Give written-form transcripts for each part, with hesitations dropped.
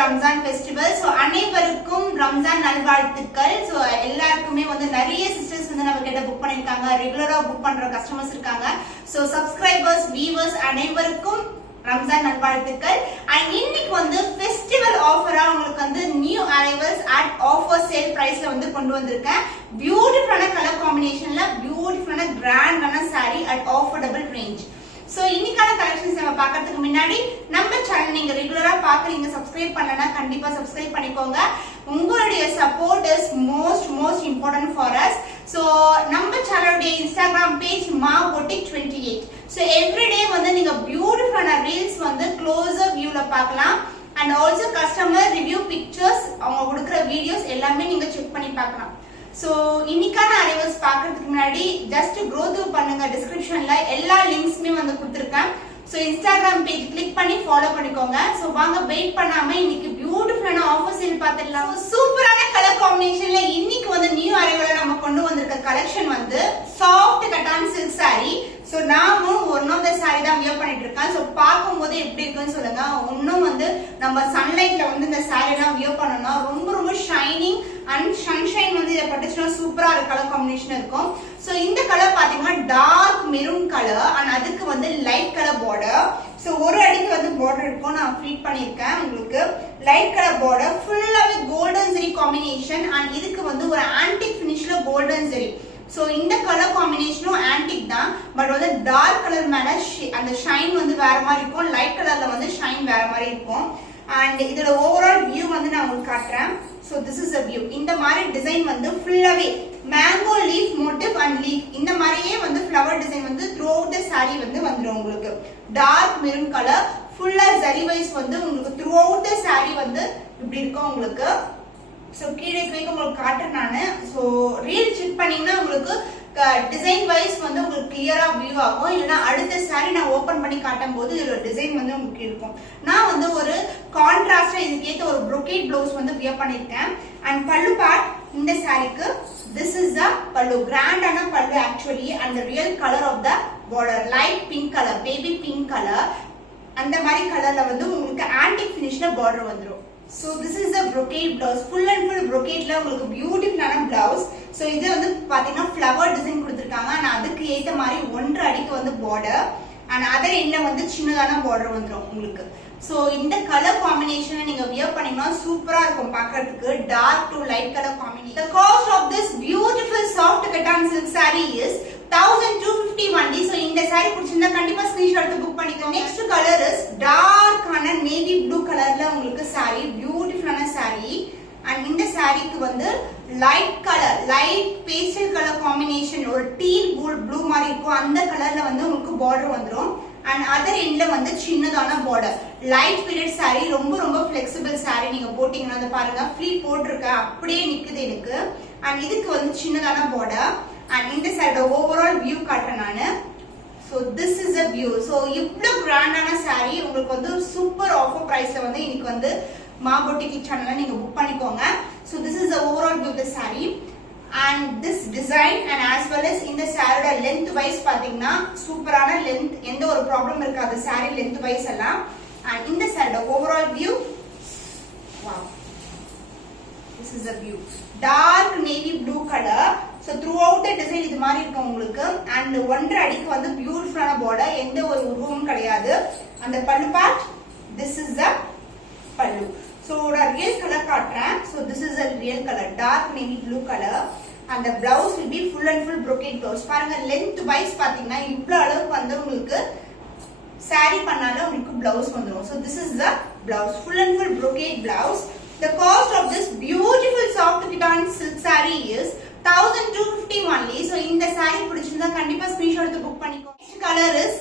Ramzan festival. So அனைவருக்கும் ரம்ஜான் நல்வாழ்த்துக்கள். So எல்லாருக்குமே வந்து நிறைய சிஸ்டர்ஸ் வந்து நம்ம கிட்ட புக் பண்ணிருக்காங்க, ரெகுலரா புக் பண்ற கஸ்டமர்ஸ் இருக்காங்க. ஸோ சப்ஸ்கிரைபர்ஸ், வியூவர்ஸ் அனைவருக்கும் ரம்ஜான் நல்வாழ்த்துக்கள். அண்ட் இன்னைக்கு வந்து ஃபெஸ்டிவல் ஆஃபரா உங்களுக்கு வந்து new arrivals at offer sale பிரைஸ்ல வந்து கொண்டு வந்திருக்கேன். பியூட்டிஃபுல்லான கலர் காம்பினேஷன்ல பியூட்டிஃபுல்லான கிராண்டான சாரி அட் ஆஃபோர்டபிள் ரேஞ்ச். சோ இன்னைக்கான கலெக்ஷன்ஸ் நம்ம பார்க்கிறதுக்கு முன்னாடி நம்ம சேனல் நீங்க ரெகுலரா பாக்குறீங்க, சப்ஸ்கிரைப் பண்ணலனா கண்டிப்பா சப்ஸ்கிரைப் பண்ணிக்கோங்க. உங்களுடைய support is most important for us. So நம்ம சேனலுடைய Instagram page mabotique28. So everyday வந்து நீங்க பியூட்டிஃபுல்லான ரீல்ஸ் வந்து க்ளோஸர் வியூல பார்க்கலாம். And also customer review pictures, அவங்க கொடுக்குற வீடியோஸ் எல்லாமே நீங்க செக் பண்ணி பார்க்கலாம். சோ இன்னைக்கான அரைவல்ஸ் பாக்குறதுக்கு முன்னாடி ஜஸ்ட் க்ரோ த்ரூ பண்ணுங்க. டிஸ்கிரிப்ஷன்ல எல்லா லிங்க்ஸ்மே வந்து கொடுத்திருக்கேன். சோ இன்ஸ்டாகிராம் பேஜ் கிளிக் பண்ணி ஃபாலோ பண்ணிக்கோங்க. சோ வாங்க வெயிட் பண்ணாம இன்னைக்கு பியூட்டிஃபுல்லான ஆஃபர் சேல் பார்த்துடலாம். சூப்பரான கலர் காம்பினேஷன்ல இன்னைக்கு வந்து நியூ அரைவல நம்ம கொண்டு வந்திருக்க கலெக்ஷன் வந்து சாஃப்ட் கட்டான் சில்க் சாரி. சோ நாமும் ஒன் ஆஃப் த சாரி தான் வியர் பண்ணிட்டு இருக்கேன். சோ பார்க்கும்போது எப்படி இருக்குன்னு சொல்லுங்க. இன்னும் வந்து நம்ம சன்லைட்ல வந்து இந்த சாரி எல்லாம் வியர் பண்ணோம்னா ரொம்ப ஷைனிங் அண்ட் சன்ஷைன் வந்து இதை பட்டுச்சுன்னா சூப்பரா ஒரு கலர் காம்பினேஷன் இருக்கும். சோ இந்த கலர் பாத்தீங்கன்னா டார்க் மெரூன் கலர் அண்ட் அதுக்கு வந்து லைட் கலர் பார்டர். சோ ஒரு அடிக்கு வந்து பார்டர் இருக்கும், நான் ஃப்ளீட் பண்ணிருக்கேன். உங்களுக்கு லைட் கலர் பார்டர் ஃபுல்லாவே கோல்டன் ஜெரி காம்பினேஷன் அண்ட் இதுக்கு வந்து ஒரு ஆன்டிக் ஃபினிஷ்ல கோல்டன் ஜெரி. சோ இந்த கலர் காம்பினேஷனும் ஆன்டிக் தான், பட் வந்து டார்க் கலர் மேல அந்த ஷைன் வந்து வேற மாதிரி இருக்கும், லைட் கலர்ல வந்து ஷைன் வேற மாதிரி இருக்கும். அண்ட் இதோட ஓவரால் வியூ வந்து நான் உங்களுக்கு காட்டுறேன். So this is a view. இந்த மாதிரி டிசைன் வந்து ஃபுல்லாவே mango leaf motive and leaf இந்த மாதிரியே வந்து ஃப்ளவர் டிசைன் வந்து த்ரூ அவுட் தி சாரி வந்து வந்துரும். உங்களுக்கு டார்க் மெரூன் கலர் ஃபுல்லா ஜரி வைஸ் வந்து உங்களுக்கு த்ரூ அவுட் தி சாரி வந்து இப்படி இருக்கும் உங்களுக்கு. சோ கீழே போய் உங்களுக்கு காட்டுறேன் நானு. சோ ரீல் செக் பண்ணீங்கன்னா உங்களுக்கு டிசைன் வைஸ் வந்து உங்களுக்கு கிளியரா வியூ ஆகும். இல்லைன்னா அடுத்த சாரி நான் ஓபன் பண்ணி காட்டும் போது இதோட டிசைன் வந்து உங்களுக்கு இருக்கும். நான் வந்து ஒரு கான்ட்ராஸ்டா இதுக்கேற்ற ஒரு brocade பிளவுஸ் வந்து வியர் பண்ணிருக்கேன். அண்ட் பல்லு பார்ட் இந்த சாரிக்கு this is the pallu, கிராண்டான pallu actually. And real colour of the border light pink colour, baby pink colour, அந்த மாதிரி கலர்ல வந்து உங்களுக்கு ஆன்டிக் ஃபினிஷ்ல பார்டர் வந்துரும். So this is the brocade blouse, full and full brocadeல உங்களுக்கு பியூட்டிஃபுல்லான blouse. So இது வந்து பாத்தீங்கன்னா ஃப்ளவர் டிசைன் கொடுத்திருக்காங்க. ஆனா அதுக்கு ஏத்த மாதிரி 1.5 அடிக்கு வந்து border and other endல வந்து சின்னதான border வந்துரும் உங்களுக்கு. So இந்த கலர் காம்பினேஷனை நீங்க வியர் பண்ணீங்கன்னா சூப்பரா இருக்கும் பார்க்கிறதுக்கு. Dark to light colour combination. The cost of this beautiful soft cotton silk saree is 1250 only. So இந்த saree பிடிச்சிருந்தா கண்டிப்பா ஸ்கிரீன்ஷாட் எடுத்து புக் பண்ணிக்கோங்க. நெக்ஸ்ட் கலர் இஸ் டார்க்கான நேவி ப்ளூ கலர்ல உங்களுக்கு saree, பியூட்டிஃபுல்லான saree. அண்ட் இந்த சாரிக்கு வந்து light colour, light pastel colour combination, ஒரு டீல் ப்ளூ மாதிரி இருக்கும், அந்த கலர்ல வந்து உங்களுக்கு பார்டர் வந்துரும். அண்ட் அதர் எண்ட்ல வந்து சின்னதான பார்டர். லைட் பீரியட் சாரி, ரொம்ப ஃபிளெக்சிபிள் சாரி. நீங்க போட்டீங்கன்னா அதை பாருங்க, ஃப்ளீட் போட்டிருக்கேன் அப்படியே நிக்குது எனக்கு. அண்ட் இதுக்கு வந்து சின்னதான பார்டர். அண்ட் இந்த சாரியோட ஓவரால் வியூ காட்டுறேன் நானு. So this is a view. So இவ்வளவு கிராண்டான சாரி உங்களுக்கு வந்து சூப்பர் ஆஃபர் பிரைஸ்ல வந்து இன்னைக்கு வந்து மாபோட்டிக் சேனல்ல நீங்க புக் பண்ணிக்கோங்க. So this is the overall view of the saree and this design and as well as இந்த சாரியோட லென்த் வைஸ் பாத்தீங்கன்னா சூப்பரான லென்த், எந்த ஒரு ப்ராப்ளம் இருக்காது சாரி லென்த் வைஸ் எல்லாம். and இந்த சாரியோட overall view, wow, this is the view. dark navy blue color. So throughout the design இது மாதிரி இருக்கும் உங்களுக்கு. and 1.5 அடிக்கு வந்து பியூட்டிஃபுல்லான border, எந்த ஒரு உருவமும் கிடையாது. அந்த பல்லு part, this is the pallu. So real color காட்டுறேன். So this is a real color, dark navy blue color and the blouse will be full and full brocade blouse. பாருங்க length wise பாத்தீங்கன்னா இவ்வளவு அளவுக்கு வந்து உங்களுக்கு saree பண்ணால உங்களுக்கு blouse வந்துரும். So this is the blouse, full and full brocade blouse. The cost of this beautiful soft cotton silk saree is 1250 only. So இந்த saree பிடிச்சிருந்தா கண்டிப்பா ஸ்கிரீன்ஷாட் எடுத்து புக் பண்ணிக்கோங்க. Next color is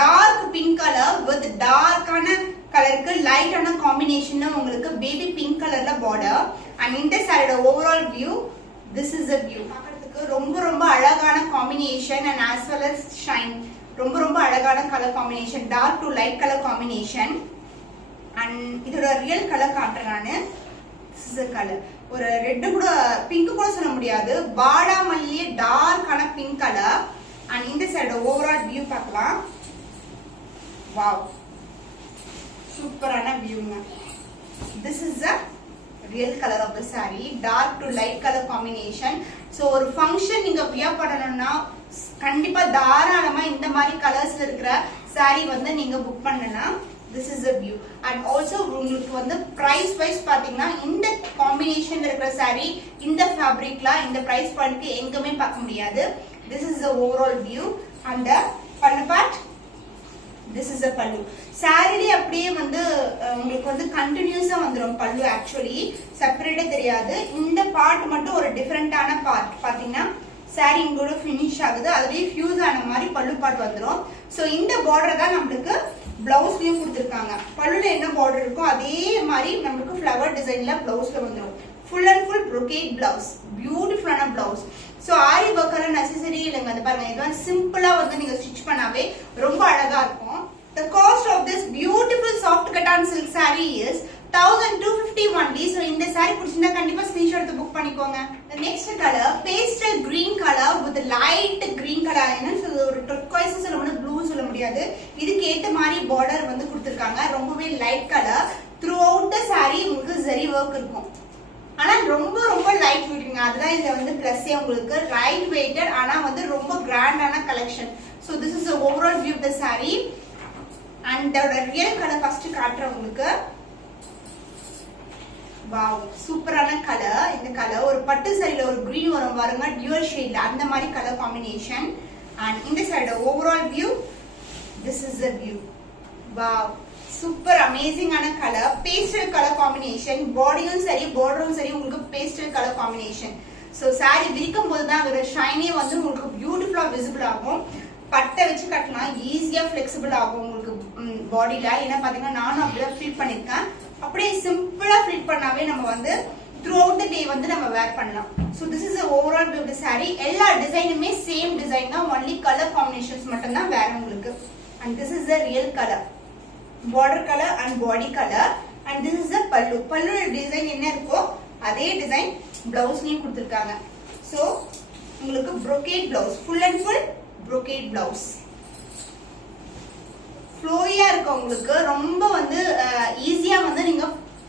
dark pink color with dark ஆன கலருக்கு லைட்டான காம்பினேஷன்ல உங்களுக்கு பேபி பிங்க் கலர்ல பார்டர். அண்ட் இந்த சாரியோட overall view, this is a view. பார்க்கிறதுக்கு ரொம்ப அழகான combination and as well as shine. ரொம்ப அழகான colour combination, dark to light colour combination. And இதோட ரியல் கலர் காட்டுறேன் நானு. This is the color. ஒரு ரெட் கூட பிங்க் கூட சொல்ல முடியாது, வாடாமல்லியே டார்க்கான பிங்க் கலர். அண்ட் இந்த சைடு ஓவரால் வியூ பார்க்கலாம். வாவ், சூப்பரான வியூங்க. This is the real color of the saree, dark to light color combination. So ஒரு ஃபங்க்ஷன் நீங்க வியர் பண்ணணும்னா கண்டிப்பா தாராளமா இந்த மாதிரி கலர்ஸ்ல இருக்கிற saree வந்து நீங்க புக் பண்ணலாம். This is the view. And also உங்களுக்கு வந்து price wise பாத்தீங்கன்னா இந்த காம்பினேஷன்ல இருக்கிற saree இந்த ஃபேப்ரிக்ல இந்த price பாயிண்ட்க்கு எங்கேயுமே பார்க்க முடியாது. This is the overall view. And the pallu part, this is the pallu. saree அப்படியே வந்து உங்களுக்கு வந்து கண்டினியூஸா வந்துரும் பல்லு. ஆக்சுவலி செப்பரேட்டே தெரியாது. இந்த பார்ட் மட்டும் ஒரு டிஃபரெண்டான பார்ட். பாத்தீங்கன்னா saree இங்கோட finish ஆகுது, அதுலயே ஃபியூஸ் ஆன மாதிரி பல்லு பார்ட் வந்துரும். சோ இந்த பார்டர் தான் நமக்கு பிளவுஸ்லயும் கொடுத்திருக்காங்க. பல்லுல என்ன பார்டர் இருக்கோ அதே மாதிரி நமக்கு ஃப்ளவர் டிசைன்ல பிளவுஸ்ல வந்துரும். Full and full brocade blouse, பியூட்டிஃபுல்லான பிளவுஸ். சோ ஆரி ஒர்க்கான நெசசரி இல்லங்க. அது பாருங்க, இதுதான் சிம்பிளா வந்து நீங்க ஸ்டிச் பண்ணாவே ரொம்ப அழகா இருக்கும். The cost of this beautiful soft cotton silk saree is 1250 only. So இந்த saree பிடிச்சிருந்தா கண்டிப்பா ஸ்கிரீன்ஷாட் எடுத்து புக் பண்ணிக்கோங்க. The next color pastel green color with light green color. என்ன சொல்றது, ஒரு turquoise சொல்ல முடியாது, ப்ளூ சொல்ல முடியாது. இதுக்கு ஏத்த மாதிரி border வந்து கொடுத்திருக்காங்க. ரொம்பவே light colour. throughout the saree உங்களுக்கு zari work இருக்கும். ஆனா ரொம்ப ரொம்ப லைட் வெயிட்ங்க. அதுதான் இதுல வந்து பிளஸ்ஸே உங்களுக்கு. லைட் வெயிட்டட் ஆனா வந்து ரொம்ப கிராண்டான collection. So this is the overall view of the saree. And the real color first காட்டுறேன் உங்களுக்கு. வாவ், சூப்பரான கலர். இந்த கலர் ஒரு பட்டு சாரில ஒரு green வரும் பாருங்க, டியூவல் ஷேட்ல அந்த மாதிரி கலர் காம்பினேஷன். அண்ட் இந்த side overall view, this is the view. Wow, super அமேசிங்கான கலர். Pastel colour combination. பாடியும் சரி பார்டரும் சரி உங்களுக்கு pastel colour combination. So sari விரிக்கும் போது தான் அதோட ஷைனே வந்து உங்களுக்கு பியூட்டிஃபுல்லா விசிபிள் ஆகும். பட்டை வச்சு கட்டலாம், ஈஸியா ஃபிளெக்சிபிள் ஆகும் உங்களுக்கு பாடியில. ஏன்னா பாத்தீங்கன்னா நானும் அப்படிதான் ஃபீல் பண்ணிருக்கேன். அப்படியே சிம்பிளா ஃபிட் பண்ணாவே நம்ம வந்து த்ரூ அவுட் தி டே வந்து நம்ம வேர் பண்ணலாம். So this is the overall view of the saree. எல்லா டிசைனுமே சேம் டிசைன் தான், only கலர் காம்பினேஷன்ஸ் மட்டும் தான் வேற உங்களுக்கு. and this is the real color, border color and body color. and this is the pallu. pallu design என்ன இருக்கோ அதே design பிளவுஸ்லயும் கொடுத்திருக்காங்க. சோ உங்களுக்கு brocade blouse, full and full brocade blouse. ஃப்ளோயா இருக்கு உங்களுக்கு. ரொம்ப வந்து ஈஸியா வந்து நீங்க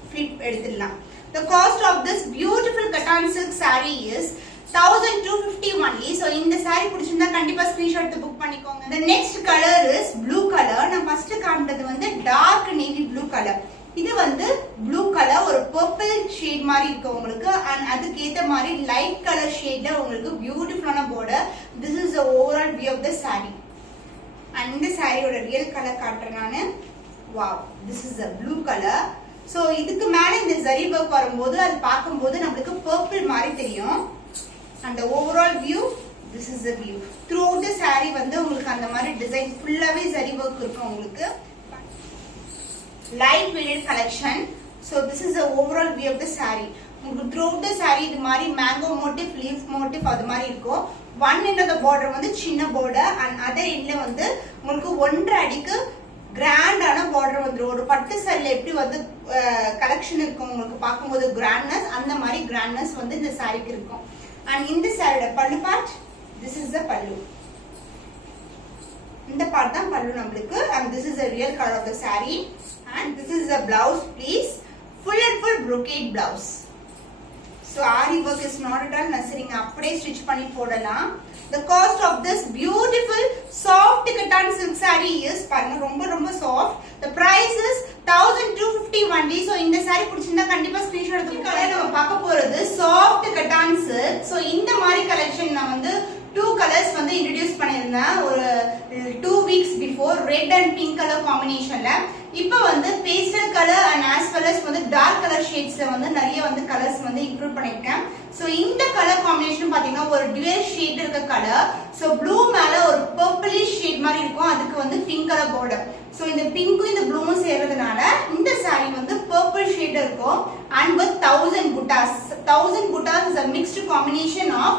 ஃபிட் எடுத்துடலாம். The cost of this beautiful cotton silk saree is 1250 only. So இந்த saree பிடிச்சிருந்தா கண்டிப்பா ஸ்கிரீன்ஷாட் எடுத்து புக் பண்ணிக்கோங்க. The next color is blue color. நான் ஃபர்ஸ்ட் காமிட்டது வந்து dark navy blue color. இது வந்து ப்ளூ கலர் ஒரு பர்பிள் ஷேட் மாதிரி இருக்கு உங்களுக்கு. அண்ட் அதுக்கு ஏத்த மாதிரி லைட் கலர் ஷேட்ல உங்களுக்கு பியூட்டிஃபுல்லான border. This is the overall view of the saree. and இந்த சாரியோட ரியல் கலர் காட்டுறேன் நானு. Wow, this is the blue color. So இதுக்கு மேல இந்த zari work வரும்போது அது பாக்கும்போது நமக்கு purple மாதிரி தெரியும். and the overall view, this is the view. throughout the saree வந்து உங்களுக்கு அந்த மாதிரி டிசைன் ஃபுல்லாவே zari work இருக்கும் உங்களுக்கு. light weighted collection. so this is the overall view of the saree. உங்களுக்கு throughout the saree இது மாதிரி mango motif, leaf motif அது மாதிரி இருக்கும். one end of the border வந்து சின்ன border and other endல வந்து உங்களுக்கு 1.5 அடிக்கு கிராண்டான border வந்துரும். ஒரு பட்டு சாரில எப்படி வந்து கலெக்ஷன் இருக்கும் உங்களுக்கு பாக்கும்போது கிராண்ட்னஸ், அந்த மாதிரி கிராண்ட்னஸ் வந்து இந்த சாரிக்கு இருக்கும். and இந்த சாரியோட பல்லு part, this is the pallu. இந்த பார்ட் தான் பல்லு நமக்கு. and this is the real color of the saree. and this is the blouse, please. full and full brocade blouse. so ari work is not at all necessary. அப்படியே stitch பண்ணி போடலாம். the cost of this beautiful soft cotton silk saree is பாருங்க ரொம்ப ரொம்ப soft. the price is 1250 only. so இந்த saree பிடிச்சிருந்தா கண்டிப்பா screenshot எடுத்துக்கோங்க. நம்ம பார்க்க போறது soft cotton silk. so இந்த மாதிரி கலெக்ஷன் நான் வந்து 2 கலர்ஸ் வந்து இன்ட்ரோ듀ஸ் பண்ணிருந்தேன் ஒரு 2 weeks before, red and pink color combinationல. இப்போ வந்து pastel colour and as well as வந்து டார்க் கலர் ஷேட்ஸ்ல வந்து நிறைய வந்து கலர்ஸ் வந்து இன்க்ளூட் பண்ணிருக்கேன். சோ இந்த கலர் காம்பினேஷன் பாத்தீங்கன்னா ஒரு டுவல் ஷேட் இருக்க கலர். சோ ப்ளூ மேல ஒரு பர்பிளிஷ் ஷேட் மாதிரி இருக்கும், அதுக்கு வந்து பிங்க் கலர் border. சோ இந்த பிங்க்கும் இந்த ப்ளூவும் சேர்றதுனால இந்த saree வந்து பர்பிள் ஷேட் இருக்கும். and with 1000 buttas. 1000 buttas is a mixed combination of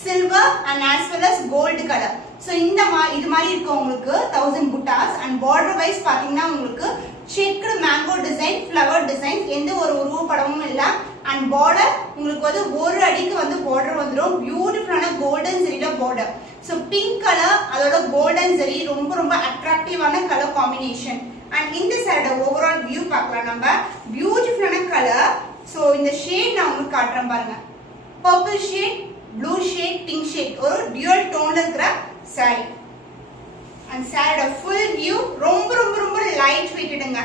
silver and as well as gold color. so இந்த இது மாதிரி இருக்கு உங்களுக்கு 1000 buttas. and border wise பாத்தீங்கன்னா உங்களுக்கு checked mango design, flower design, எந்த ஒரு உருவப்படமும் இல்ல. அண்ட் பார்டர் உங்களுக்கு வந்து ஒரு அடிக்கு வந்து பார்டர் வந்துடும். பியூட்டிஃபுல்லான கோல்டன் ஜெரியில பார்டர். ஸோ பிங்க் கலர் அதோட கோல்டன் ஜெரி ரொம்ப ரொம்ப அட்ராக்டிவான கலர் காம்பினேஷன். அண்ட் இந்த சாரியோட ஓவரால் வியூ பார்க்கலாம் நம்ம. பியூட்டிஃபுல்லான கலர். ஸோ இந்த ஷேட் நான் உங்களுக்கு காட்டுறேன் பாருங்க. Purple shade, blue shade, pink shade, ஒரு டியூவல் டோன்ல இருக்கிற சாரி. அண்ட் சாரியோட ஃபுல் வியூ ரொம்ப ரொம்ப ரொம்ப லைட் வெயிட்டடுங்க.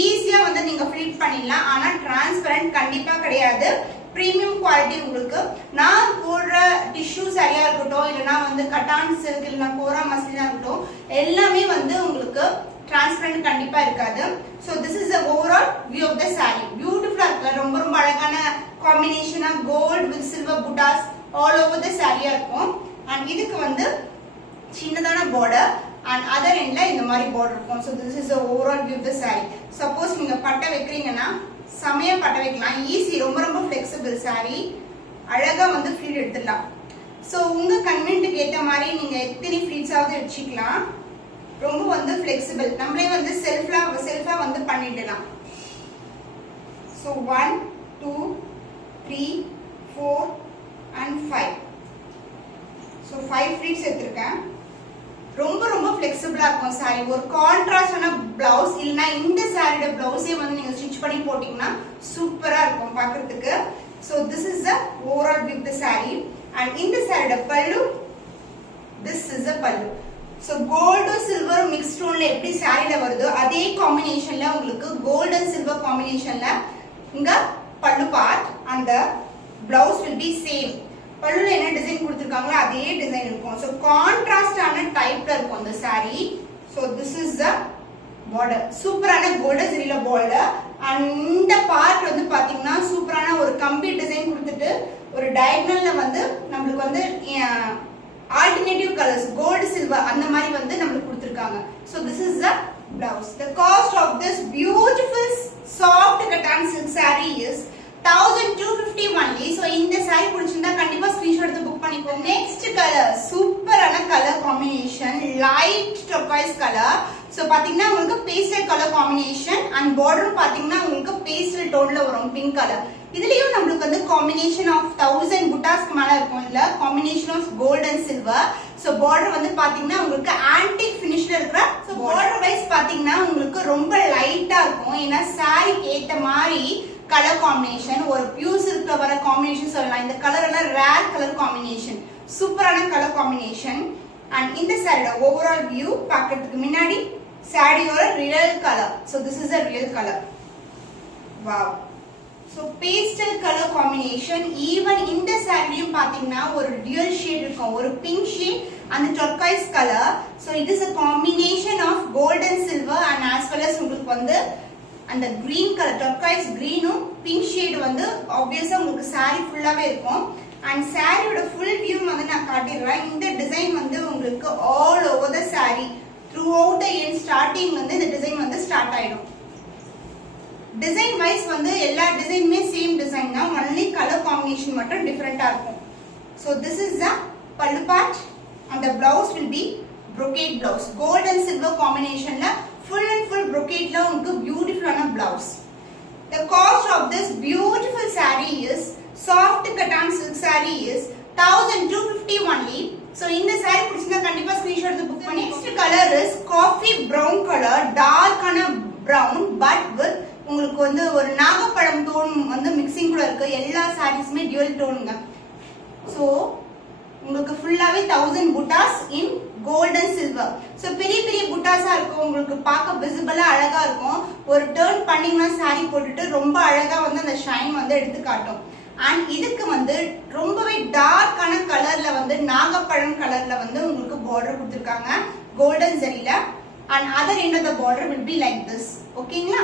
ஈஸியா வந்து நீங்க ஃபிட் பண்ணிடலாம். ஆனா டிரான்ஸ்பரண்ட் கண்டிப்பா கிடையாது. பிரீமியம் குவாலிட்டி உங்களுக்கு. நான் போடுற டிஷ்யூ சரியா இருக்கட்டும், இல்லைன்னா வந்து கட்டான் சில்க், இல்லைன்னா கோரா மஸ்லினா இருக்கட்டும், எல்லாமே வந்து உங்களுக்கு டிரான்ஸ்பரண்ட் கண்டிப்பா இருக்காது. So this is the overall view of the sari. பியூட்டிஃபுல்லா இருக்குல்ல, ரொம்ப ரொம்ப அழகான காம்பினேஷனா கோல்ட் வித் சில்வர் புட்டாஸ் ஆல் ஓவர் த சாரியா இருக்கும். அண்ட் இதுக்கு வந்து சின்னதான பார்டர் அண்ட் அதர் எண்ட்ல இந்த மாதிரி பார்டர் இருக்கும். So this is the overall view of the sari. Suppose நீங்க பட்டை வைக்கிறீங்கன்னா செமையா பட்டை வைக்கலாம். ஈஸி, ரொம்ப ரொம்ப ஃபிளெக்சிபிள் சாரி. அழகா வந்து ஃப்ளீட் எடுத்துடலாம். ஸோ உங்க கன்வீனியன்ட்க்கு ஏற்ற மாதிரி நீங்க எத்தனை ஃப்ளீட்ஸாவது வச்சுக்கலாம். ரொம்ப வந்து ஃபிளெக்சிபிள். நம்மளே வந்து செல்ஃபா வந்து பண்ணிடலாம். So 1 2 3 4 and 5. ஸோ 5 ஃப்ளீட்ஸ் எடுத்திருக்கேன். ரொம்ப ரொம்ப ஃபிளெக்சிபிளா இருக்கும் சாரி. ஒரு கான்ட்ராஸ்டான பிளவுஸ் இல்லனா இந்த சாரியோட பிளவுஸே வந்து நீங்க ஸ்டிட்ச் பண்ணி போட்டீங்கன்னா சூப்பரா இருக்கும் பார்க்கிறதுக்கு. So this is the overall view of the sari. And இந்த சாரியோட pallu, this is the pallu. So gold silver mix டோன்ல எப்படி சாரில வருதோ அதே காம்பினேஷன்ல உங்களுக்கு கோல்ட் அண்ட் சில்வர் காம்பினேஷன்ல இங்க பல்லு part and the blouse will be same. பல்லுல என்ன டிசைன் கொடுத்திருக்காங்களோ அதே டிசைன் இருக்கும். சோ கான்ட்ராஸ்டான டைப்ல இருக்கும் அந்த sorry. So this is the border. சூப்பரான கோல்டன் ஜெரியில பார்டர். அண்ட் இந்த பார்ட் வந்து பாத்தீங்கன்னா சூப்பரான ஒரு கம்பி டிசைன் கொடுத்துட்டு ஒரு டயகனல்ல வந்து நமக்கு வந்து ஆல்டர்னேட்டிவ் கலர்ஸ் கோல்ட் சில்வர் அந்த மாதிரி வந்து நமக்கு கொடுத்திருக்காங்க. So this is the blouse. The cost of this beautiful soft cotton silk saree is 1250 only. So இந்த saree பிடிச்சிருந்தா கண்டிப்பா ஸ்கிரீன்ஷாட் எடுத்து புக் பண்ணிக்கோங்க. நெக்ஸ்ட் கலர் சூப்பரான colour combination, light turquoise colour. So பாத்தீங்கன்னா உங்களுக்கு pastel colour combination and border பாத்தீங்கன்னா உங்களுக்கு பேஸ்டல் டோன்ல வரும் பிங்க் கலர். இதுலயும் நமக்கு வந்து காம்பினேஷன் ஆஃப் 1000 புட்டாஸ்க்கு மேல இருக்கும். இல்ல combination of gold and silver. So border வந்து பாத்தீங்கன்னா உங்களுக்கு ஆன்டிக் ஃபினிஷ்ல இருக்கிற. சோ பார்டர் வைஸ் பாத்தீங்கன்னா உங்களுக்கு ரொம்ப லைட்டா இருக்கும். ஏன்னா சாரிக்கு ஏத்த மாதிரி கலர் காம்பினேஷன், ஒரு பியூர் சில்க்ல வர காம்பினேஷன் சொல்லலாம். இந்த கலர் எல்லாம் ரேர் கலர் காம்பினேஷன், சூப்பரான கலர் காம்பினேஷன். அண்ட் இந்த சாரியோட ஓவரால் வியூ பார்க்கிறதுக்கு முன்னாடி சாரியோட real colour. So this is a real color. Wow. So pastel colour combination. Even இந்த சாரியும் பாத்தீங்கன்னா ஒரு டியூவல் ஷேட் இருக்கும். ஒரு pink shade and turquoise color. So it is a combination of gold and silver and as well as உங்களுக்கு வந்து அந்த green colour turquoise greenும் பிங்க் ஷேட் வந்து ஆப்வியஸா உங்களுக்கு saree ஃபுல்லாவே இருக்கும். அண்ட் சாரியோட ஃபுல் வியூ வந்து நான் காட்டிடுறேன். இந்த டிசைன் வந்து உங்களுக்கு all over the saree throughout the end starting வந்து இந்த டிசைன் வந்து ஸ்டார்ட் ஆயிடும். டிசைன் வைஸ் வந்து எல்லா டிசைனுமே சேம் டிசைன் தான், ஒன்லி கலர் காம்பினேஷன் மட்டும் டிஃபரெண்டா இருக்கும். So this is the pallu part and the blouse will be brocade blouse. Gold and silver combination la full and full brocade la unku beautiful ana blouse. The cost of this beautiful saree is soft cotton silk saree is 1250 only. So in the saree pidichina kandipa screenshot eduthu book panni. Next color is coffee brown color, dark ana brown but with உங்களுக்கு வந்து ஒரு நாகப்பழம் tone வந்து mixing கூட இருக்கு. எல்லா சாரீஸ்மே dual டோனுங்க. So உங்களுக்கு ஃபுல்லாவே 1000 புட்டாஸ் இன் gold and silver. So பெரிய பெரிய புட்டாஸா இருக்கும். உங்களுக்கு பார்க்க விசிபிளா அழகா இருக்கும். ஒரு டர்ன் பண்ணீங்கன்னா சாரி போட்டுட்டு ரொம்ப அழகா வந்து அந்த ஷைன் வந்து எடுத்து காட்டும். அண்ட் இதுக்கு வந்து ரொம்பவே டார்க்கான கலர்ல வந்து நாகப்பழம் கலர்ல வந்து உங்களுக்கு பார்டர் கொடுத்திருக்காங்க கோல்டன் ஜரியில. And other end of the border will be like this. ஓகேங்களா?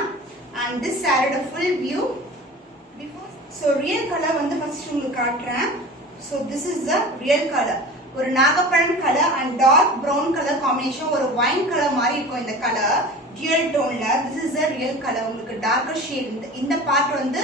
and this saree the full view before. so real color வந்து first உங்களுக்கு காட்றேன். so this is the real color. ஒரு நாகப்பழம் colour and dark brown color combination, ஒரு wine color மாதிரி இருக்கும் இந்த colour dual toneல. this is the real color. உங்களுக்கு darker shade. இந்த part வந்து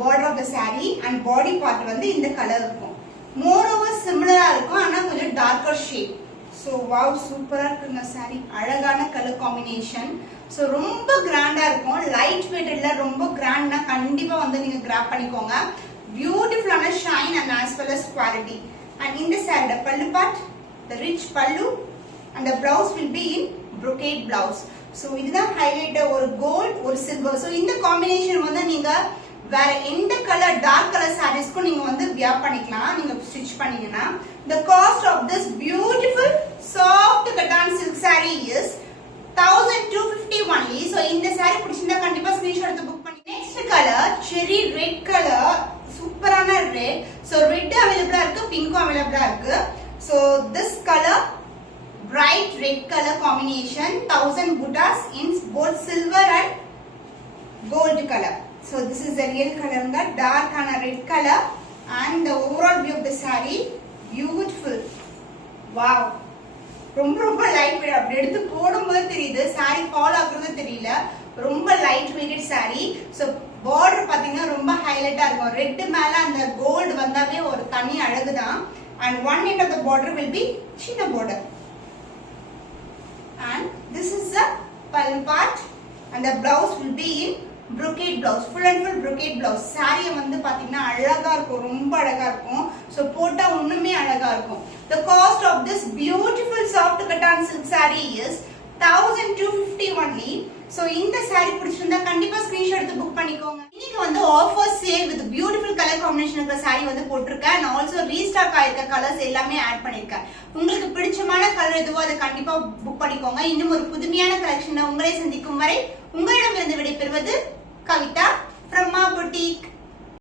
border of the saree and body part வந்து இந்த கலர் இருக்கும். moreover similar இருக்கும், ஆனா கொஞ்சம் darker shade. ஸோ வாவ் சூப்பரா இருக்குங்க சாரி, அழகான கலர் காம்பினேஷன். ஸோ ரொம்ப கிராண்டா இருக்கும், லைட் வெயிட்ல ரொம்ப கிராண்ட்னா கண்டிப்பா வந்து நீங்க கிராப் பண்ணிக்கோங்க. பியூட்டிஃபுல்லான shine and as well as quality. And இந்த சாரியோட பல்லு part, the rich pallu and the blouse will be in brocade blouse. So இதுதான் ஹைலைட், ஒரு கோல்ட் ஒரு சில்வர். ஸோ இந்த காம்பினேஷன் வந்து நீங்க வேற எந்த கலர் டார்க் கலர் சாரீஸ்க்கும் நீங்க வந்து வியர் பண்ணிக்கலாம், நீங்க ஸ்டிச் பண்ணீங்கன்னா. The cost of this beautiful soft cotton silk saree is 1250 only. So இந்த saree பிடிச்சிருந்தா கண்டிப்பா ஸ்கிரீன்ஷாட் எடுத்து புக் பண்ணி. நெக்ஸ்ட் கலர் செரி ரெட் கலர், சூப்பரான ரெட். So ரெட் அவைலபிளா இருக்கு, பிங்க்கும் அவைலபிளா இருக்கு. So this color bright red color combination, 1000 buttas in both silver and gold color. So this is the real color, dark and red color, and the overall view of the saree beautiful. Wow, ரொம்ப ரொம்ப light weight, அப்படி எடுத்து போடும்போது தெரியுது saree fall ஆகுறது தெரியல, ரொம்ப light weighted saree. So border பாத்தீங்கன்னா ரொம்ப ஹைலைட்டா இருக்கும், ரெட் மேல அந்த கோல்டு வந்தாவே ஒரு தனி அழகு தான். And one end of the border will be சின்ன border. And this is the pallu part, and the blouse will be in brocade blouse, full and full brocade blouse. saree வந்து பாத்தீங்கன்னா அழகா இருக்கும், ரொம்ப அழகா இருக்கும். சோ போட்டா இன்னுமே அழகா இருக்கும். The cost of this beautiful soft cotton silk saree is 1250 only. So இந்த saree பிடிச்சிருந்தா கண்டிப்பா ஸ்கிரீன்ஷாட் எடுத்து புக் பண்ணிக்கோங்க. இன்னைக்கு வந்து offer sale with beautiful colour combination இருக்கிற saree வந்து போட்டுருக்கேன். நான் ஆல்சோ ரீஸ்டாக் ஆயிருக்க கலர்ஸ் எல்லாமே ஆட் பண்ணிருக்கேன். உங்களுக்கு பிடிச்சமான கலர் எதுவோ அதை கண்டிப்பா புக் பண்ணிக்கோங்க. இன்னும் ஒரு புதுமையான கலெக்ஷன் உங்களை சந்திக்கும் வரை உங்களிடமிருந்து விடைபெறுவது கவிதா from Ma Boutique.